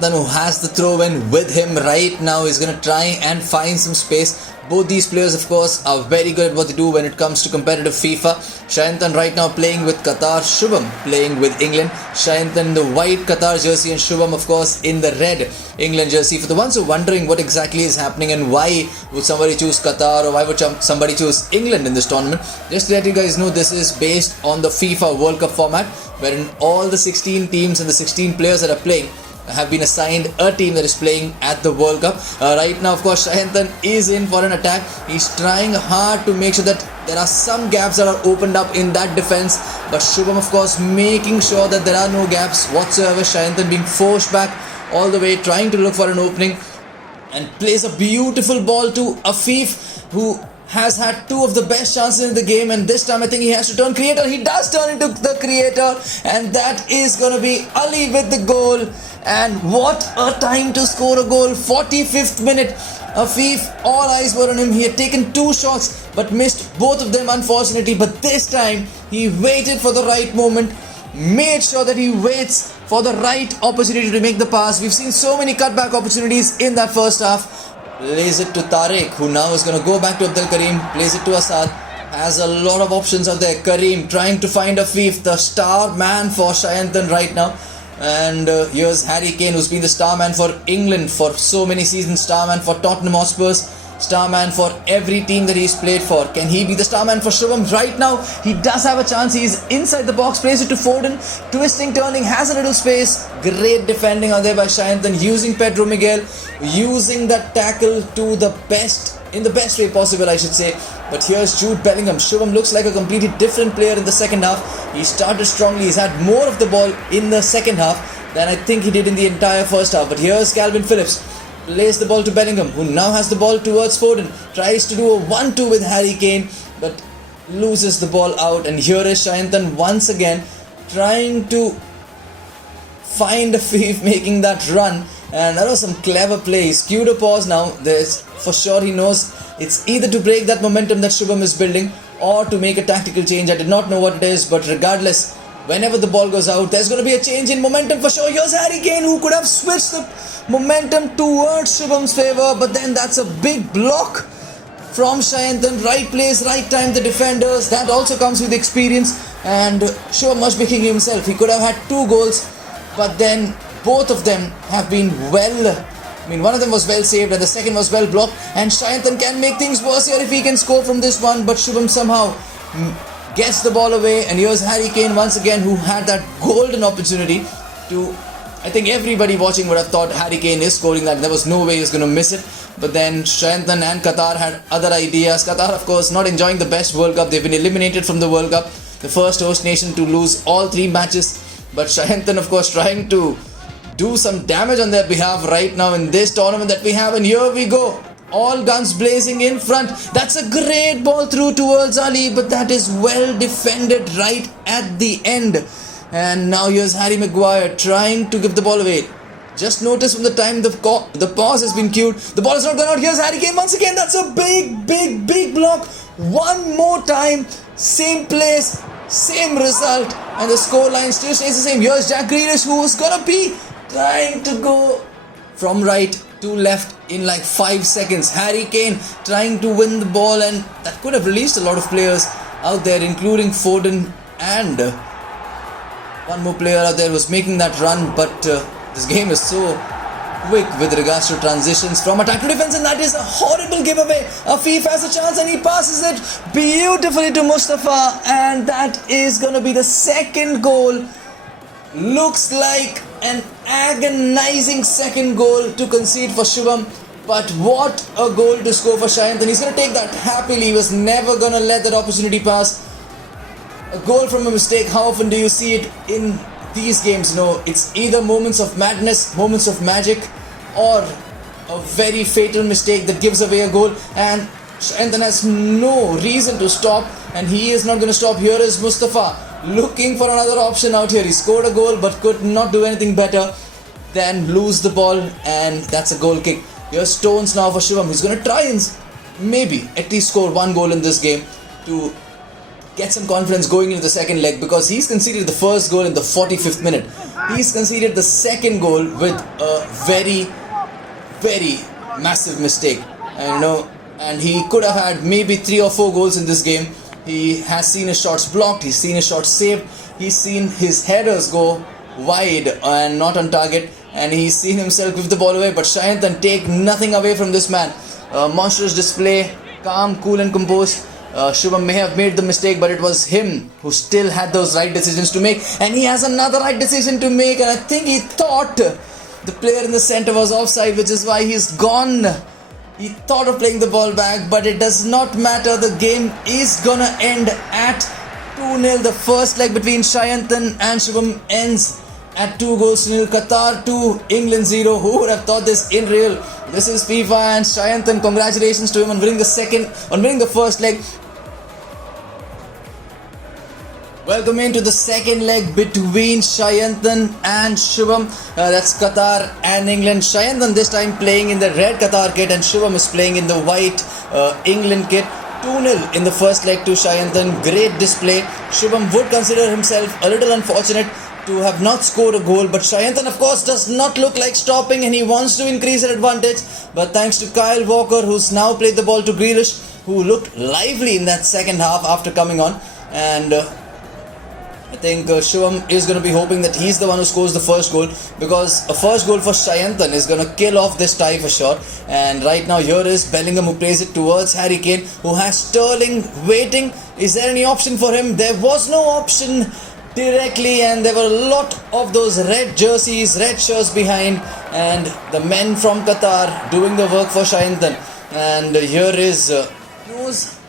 Shayantan, who has the throw in with him right now, is going to try and find some space. Both these players, of course, are very good at what they do when it comes to competitive FIFA. Shayantan right now playing with Qatar, Shubum playing with England. Shayantan in the white Qatar jersey and Shubum, of course, in the red England jersey. For the ones who are wondering what exactly is happening and why would somebody choose Qatar or why would somebody choose England in this tournament, just to let you guys know, this is based on the FIFA World Cup format, wherein all the 16 teams and the 16 players that are playing have been assigned a team that is playing at the World Cup. Right now, of course, Shayantan is in for an attack. He's trying hard to make sure that there are some gaps that are opened up in that defense, but Shubum, of course, making sure that there are no gaps whatsoever. Shayantan being forced back all the way, trying to look for an opening, and plays a beautiful ball to Afif, who has had two of the best chances in the game, and this time I think he has to turn creator. He does turn into the creator, and that is going to be Ali with the goal. And what a time to score a goal. 45th minute. Afif, all eyes were on him. He had taken two shots but missed both of them, unfortunately. But this time he waited for the right moment, made sure that he waits for the right opportunity to make the pass. We've seen so many cutback opportunities in that first half. Plays it to Tariq, who now is going to go back to Abdul Karim. Plays it to Asad. Has a lot of options out there. Karim trying to find Afif, the star man for Shayantan right now. And here's Harry Kane, who's been the star man for England for so many seasons. Star man for Tottenham Hotspur. Star man for every team that he's played for. Can he be the star man for Shubham? Right now, he does have a chance. He's inside the box. Plays it to Foden. Twisting, turning, has a little space. Great defending out there by Shayantan. Using Pedro Miguel. Using that tackle to the best, in the best way possible, I should say. But here's Jude Bellingham. Shubham looks like a completely different player in the second half. He started strongly. He's had more of the ball in the second half than I think he did in the entire first half. But here's Calvin Phillips. Plays the ball to Bellingham, who now has the ball towards Foden. Tries to do a 1-2 with Harry Kane, but loses the ball out. And here is Shayantan once again trying to find a Afif, making that run. And that was some clever plays. Cued a pause now. There's for sure he knows it's either to break that momentum that Shubham is building or to make a tactical change. I did not know what it is, but regardless, whenever the ball goes out, there's going to be a change in momentum for sure. Here's Harry Kane, who could have switched the momentum towards Shubham's favour, but then that's a big block from Shayantan. Right place, right time, the defenders. That also comes with experience, and Shubham must be kicking himself. He could have had two goals, but then both of them have been one of them was well saved and the second was well blocked, and Shayantan can make things worse here if he can score from this one, but Shubham somehow gets the ball away. And here's Harry Kane once again, who had that golden opportunity to, I think everybody watching would have thought Harry Kane is scoring that. There was no way he was going to miss it. But then Shayantan and Qatar had other ideas. Qatar, of course, not enjoying the best World Cup. They've been eliminated from the World Cup. The first host nation to lose all three matches. But Shayantan, of course, trying to do some damage on their behalf right now in this tournament that we have. And here we go. All guns blazing in front. That's a great ball through towards Ali, but that is well defended right at the end. And now here's Harry Maguire trying to give the ball away. Just notice from the time the pause has been cued, the ball is not gone out. Here's Harry Kane once again. That's a big block. One more time. Same place, same result, and the scoreline still stays the same. Here's Jack Grealish, who is gonna be trying to go from right to left in like 5 seconds. Harry Kane trying to win the ball, and that could have released a lot of players out there, including Foden, and one more player out there was making that run. But this game is so quick with regards to transitions from attack to defense, and that is a horrible giveaway. Afif has a chance and he passes it beautifully to Mustafa, and that is going to be the second goal. Looks like an agonizing second goal to concede for Shubham, but what a goal to score for Shayantan. He's going to take that happily. He was never going to let that opportunity pass. A goal from a mistake, how often do you see it in these games? No, it's either moments of madness, moments of magic, or a very fatal mistake that gives away a goal. And Shayantan has no reason to stop, and he is not going to stop. Here is Mustafa looking for another option out here. He scored a goal but could not do anything better than lose the ball, and that's a goal kick. Here's Stones now for Shubham. He's going to try and maybe at least score one goal in this game to get some confidence going into the second leg, because he's conceded the first goal in the 45th minute. He's conceded the second goal with a very, very massive mistake. And he could have had maybe 3 or 4 goals in this game. He has seen his shots blocked, he's seen his shots saved, he's seen his headers go wide and not on target, and he's seen himself give the ball away. But Shayanthan take nothing away from this man. Monstrous display, calm, cool and composed. Shubum may have made the mistake, but it was him who still had those right decisions to make, and he has another right decision to make, and I think he thought the player in the centre was offside, which is why he's gone. He thought of playing the ball back, but it does not matter. The game is gonna end at 2-0. The first leg between Shayanthan and Shubum ends at 2-0. Qatar 2, England 0. Who would have thought this in real? This is FIFA, and Shayanthan, congratulations to him on winning the first leg. Welcome into the second leg between Shayanthan and Shubum. That's Qatar and England. Shayanthan this time playing in the red Qatar kit, and Shubum is playing in the white England kit. 2-0 in the first leg to Shayanthan. Great display. Shubum would consider himself a little unfortunate to have not scored a goal, but Shayanthan of course does not look like stopping, and he wants to increase that advantage. But thanks to Kyle Walker, who's now played the ball to Grealish, who looked lively in that second half after coming on, and I think Shubum is going to be hoping that he's the one who scores the first goal, because a first goal for Shayanthan is going to kill off this tie for sure. And right now here is Bellingham, who plays it towards Harry Kane, who has Sterling waiting. Is there any option for him? There was no option directly, and there were a lot of those red jerseys, red shirts behind, and the men from Qatar doing the work for Shayanthan. And here is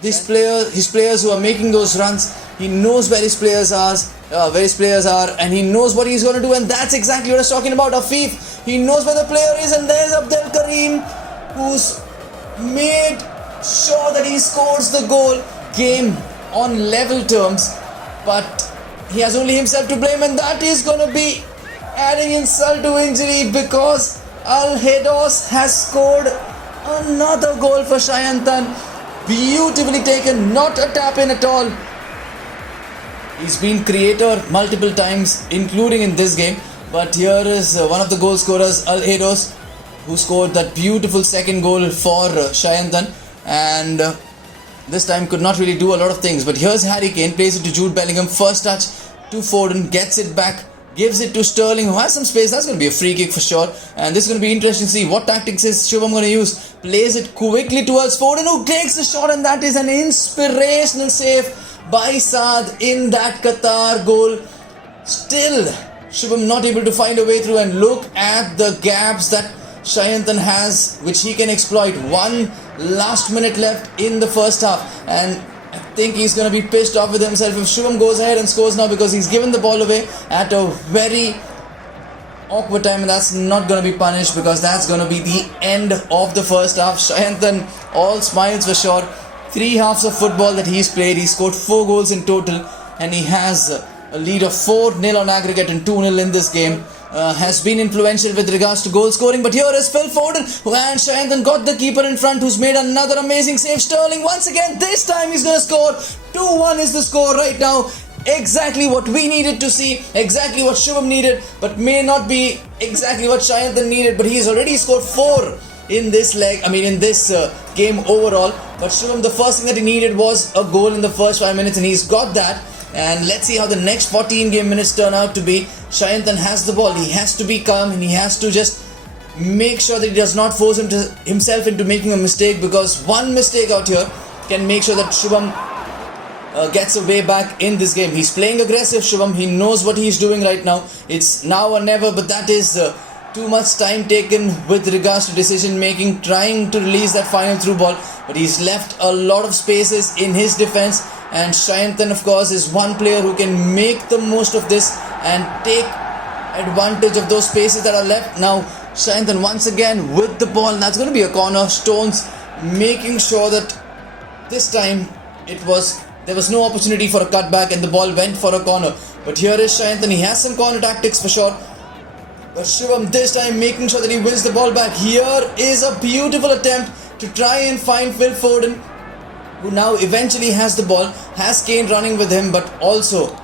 his players who are making those runs. He knows where his players are, and he knows what he's going to do, and that's exactly what I was talking about. Afif, he knows where the player is, and there's Abdel Karim, who's made sure that he scores the goal. Game on level terms, but he has only himself to blame, and that is going to be adding insult to injury, because Al Hedos has scored another goal for Shayanthan. Beautifully taken, not a tap in at all. He's been creator multiple times, including in this game. But here is one of the goal scorers, Al Hedos, who scored that beautiful second goal for Shayanthan. And this time could not really do a lot of things. But here's Harry Kane, plays it to Jude Bellingham. First touch to Foden, gets it back, gives it to Sterling, who has some space. That's going to be a free kick for sure. And this is going to be interesting to see what tactics is Shubum going to use. Plays it quickly towards Foden, who takes the shot, and that is an inspirational save by Saad in that Qatar goal. Still, Shubum not able to find a way through, and look at the gaps that Shayanthan has, which he can exploit. One last minute left in the first half, and I think he's going to be pissed off with himself if Shubum goes ahead and scores now, because he's given the ball away at a very awkward time, and that's not going to be punished, because that's going to be the end of the first half. Shayanthan all smiles for sure. 3 halves of football that he's played, he scored 4 goals in total, and he has a lead of 4-0 on aggregate and 2-0 in this game. Has been influential with regards to goal scoring. But here is Phil Foden, and Shayanthan got the keeper in front, who's made another amazing save. Sterling once again, this time he's going to score. 2-1 is the score right now. Exactly what we needed to see, exactly what Shubum needed, but may not be exactly what Shayanthan needed. But he's already scored 4 in this game overall. But Shubum, the first thing that he needed was a goal in the first 5 minutes, and he's got that. And let's see how the next 14 game minutes turn out to be. Shayanthan has the ball, he has to be calm, and he has to just make sure that he does not force himself into making a mistake, because one mistake out here can make sure that Shubum gets a way back in this game. He's playing aggressive, Shubum. He knows what he's doing right now. It's now or never, but that is too much time taken with regards to decision making, trying to release that final through ball. But he's left a lot of spaces in his defense, and Shayanthan of course is one player who can make the most of this and take advantage of those spaces that are left. Now Shayanthan once again with the ball, and that's going to be a corner. Stones making sure that this time there was no opportunity for a cutback, and the ball went for a corner. But here is Shayanthan, he has some corner tactics for sure. But Shubum this time making sure that he wins the ball back. Here is a beautiful attempt to try and find Phil Foden, who now eventually has the ball, has Kane running with him, but also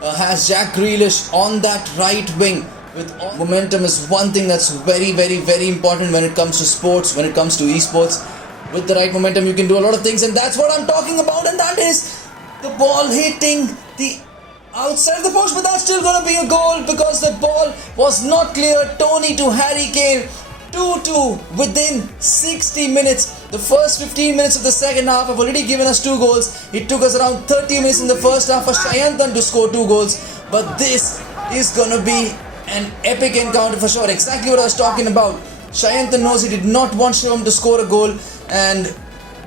has Jack Grealish on that right wing. With momentum is one thing that's very, very, very important when it comes to sports, when it comes to esports. With the right momentum, you can do a lot of things, and that's what I'm talking about, and that is the ball hitting the outside of the post, but that's still going to be a goal because the ball was not clear. Tony to Harry Kane, 2-2 within 60 minutes. The first 15 minutes of the second half have already given us 2 goals. It took us around 30 minutes in the first half for Shayanthan to score 2 goals, but this is going to be an epic encounter for sure. Exactly what I was talking about. Shayanthan knows he did not want Shubum to score a goal, and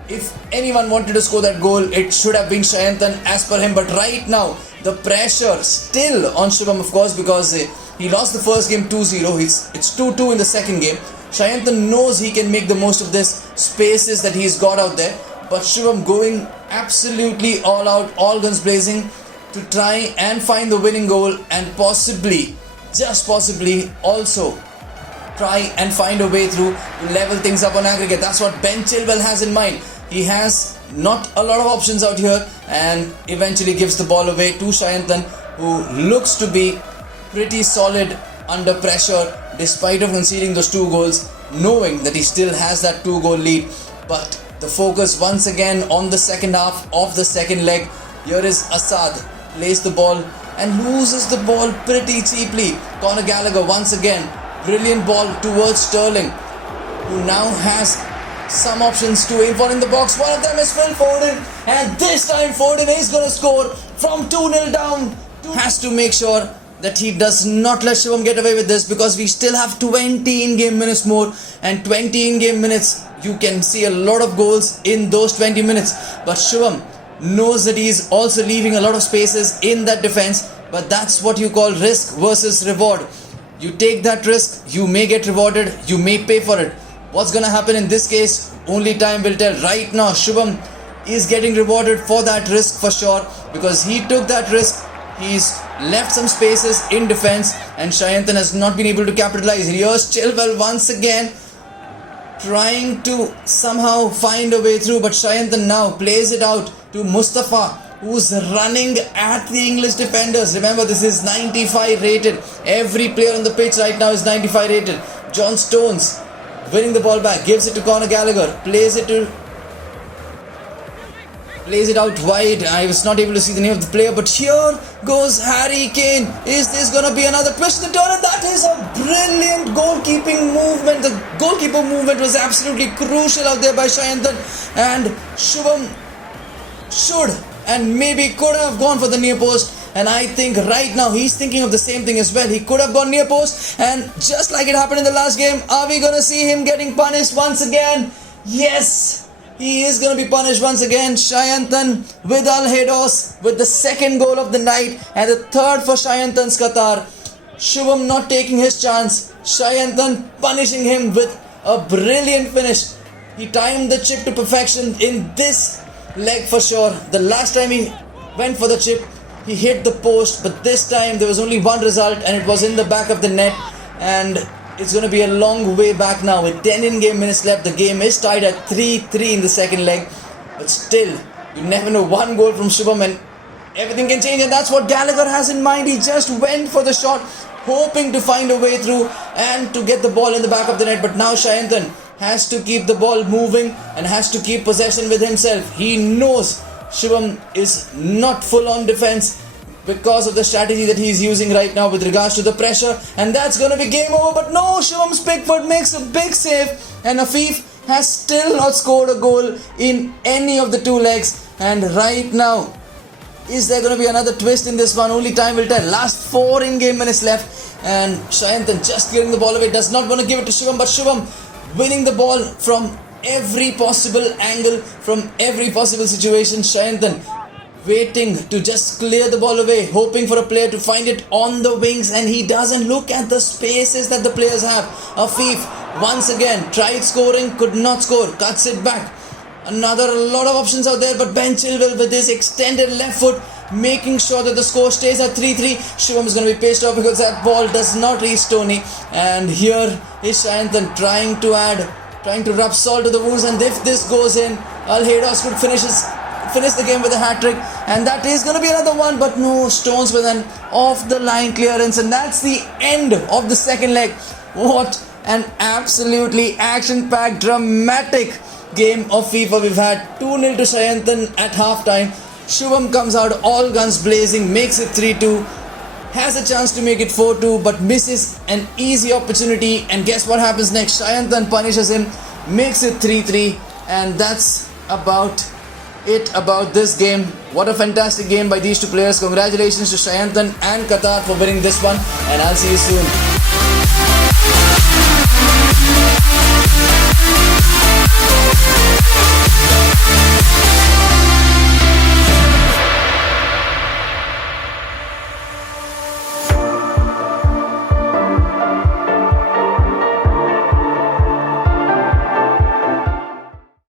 if anyone wanted to score that goal, it should have been Shayanthan as per him. But right now, the pressure still on Shubum, of course, because he lost the first game 2-0. It's 2-2 in the second game. Shayanthan knows he can make the most of this spaces that he's got out there, but Shubum going absolutely all out, all guns blazing to try and find the winning goal, and possibly, just possibly, also try and find a way through to level things up on aggregate. That's what Ben Chilwell has in mind. He has not a lot of options out here and eventually gives the ball away to Shayanthan, who looks to be pretty solid under pressure despite of conceding those 2 goals, knowing that he still has that 2-goal lead. But the focus once again on the second half of the second leg. Here is Assad, plays the ball and loses the ball pretty cheaply. Conor Gallagher once again, brilliant ball towards Sterling, who now has some options to aim for in the box. One of them is Phil Foden, and this time Foden is going to score from 2-0 down. Has to make sure that he does not let Shubum get away with this, because we still have 20 in-game minutes more, and 20 in-game minutes, you can see a lot of goals in those 20 minutes. But Shubum knows that he is also leaving a lot of spaces in that defense, but that's what you call risk versus reward. You take that risk, you may get rewarded, you may pay for it. What's gonna happen in this case, only time will tell. Right now, Shubum is getting rewarded for that risk for sure, because he took that risk. He's left some spaces in defense, and Shayanthan has not been able to capitalize. Here's Chilwell once again, trying to somehow find a way through, but Shayanthan now plays it out to Mustafa, who's running at the English defenders. Remember, this is 95 rated. Every player on the pitch right now is 95 rated. John Stones winning the ball back, gives it to Conor Gallagher, plays it out wide. I was not able to see the name of the player, but here goes Harry Kane. Is this going to be another twist in the turn? And that is a brilliant goalkeeping movement. The goalkeeper movement was absolutely crucial out there by Shayanthan, and Shubum should and maybe could have gone for the near post. And I think right now he's thinking of the same thing as well. He could have gone near post, and just like it happened in the last game, are we going to see him getting punished once again? Yes! He is going to be punished once again. Shayanthan with Al-Hedos with the second goal of the night, and the third for Shayanthan's Qatar. Shubum not taking his chance. Shayanthan punishing him with a brilliant finish. He timed the chip to perfection in this leg for sure. The last time he went for the chip, he hit the post, but this time there was only one result, and it was in the back of the net. And it's going to be a long way back now with 10 in-game minutes left. The game is tied at 3-3 in the second leg, but still, you never know. One goal from Shubum and everything can change, and that's what Gallagher has in mind. He just went for the shot, hoping to find a way through and to get the ball in the back of the net. But now Shayanthan has to keep the ball moving and has to keep possession with himself. He knows Shubum is not full on defense because of the strategy that he's using right now with regards to the pressure, and that's going to be game over. But no, Shubham's Pickford makes a big save, and Afif has still not scored a goal in any of the 2 legs. And right now, is there going to be another twist in this one? Only time will tell. Last 4 in-game minutes left, and Shayanthan just clearing the ball away, does not want to give it to Shubham, but Shubham winning the ball from every possible angle, from every possible situation. Shayanthan waiting to just clear the ball away, hoping for a player to find it on the wings, and he doesn't look at the spaces that the players have. Afif once again tried scoring, could not score, cuts it back. A lot of options out there, but Ben Chilwell with his extended left foot making sure that the score stays at 3-3. Shubham is going to be pissed off because that ball does not reach Tony, and here is Shayanthan trying to rub salt to the wounds, and if this goes in, Al-Hedos could finish finish the game with a hat trick, and that is going to be another one, but no, Stones with an off the line clearance, and that's the end of the second leg. What an absolutely action-packed, dramatic game of FIFA we've had. 2-0 to Shayantan at halftime. Shubham comes out all guns blazing, makes it 3-2, has a chance to make it 4-2, but misses an easy opportunity, and guess what happens next? Shayantan punishes him, makes it 3-3, and that's about it about this game. What a fantastic game by these two players. Congratulations to Shayantan and Qatar for winning this one, and I'll see you soon.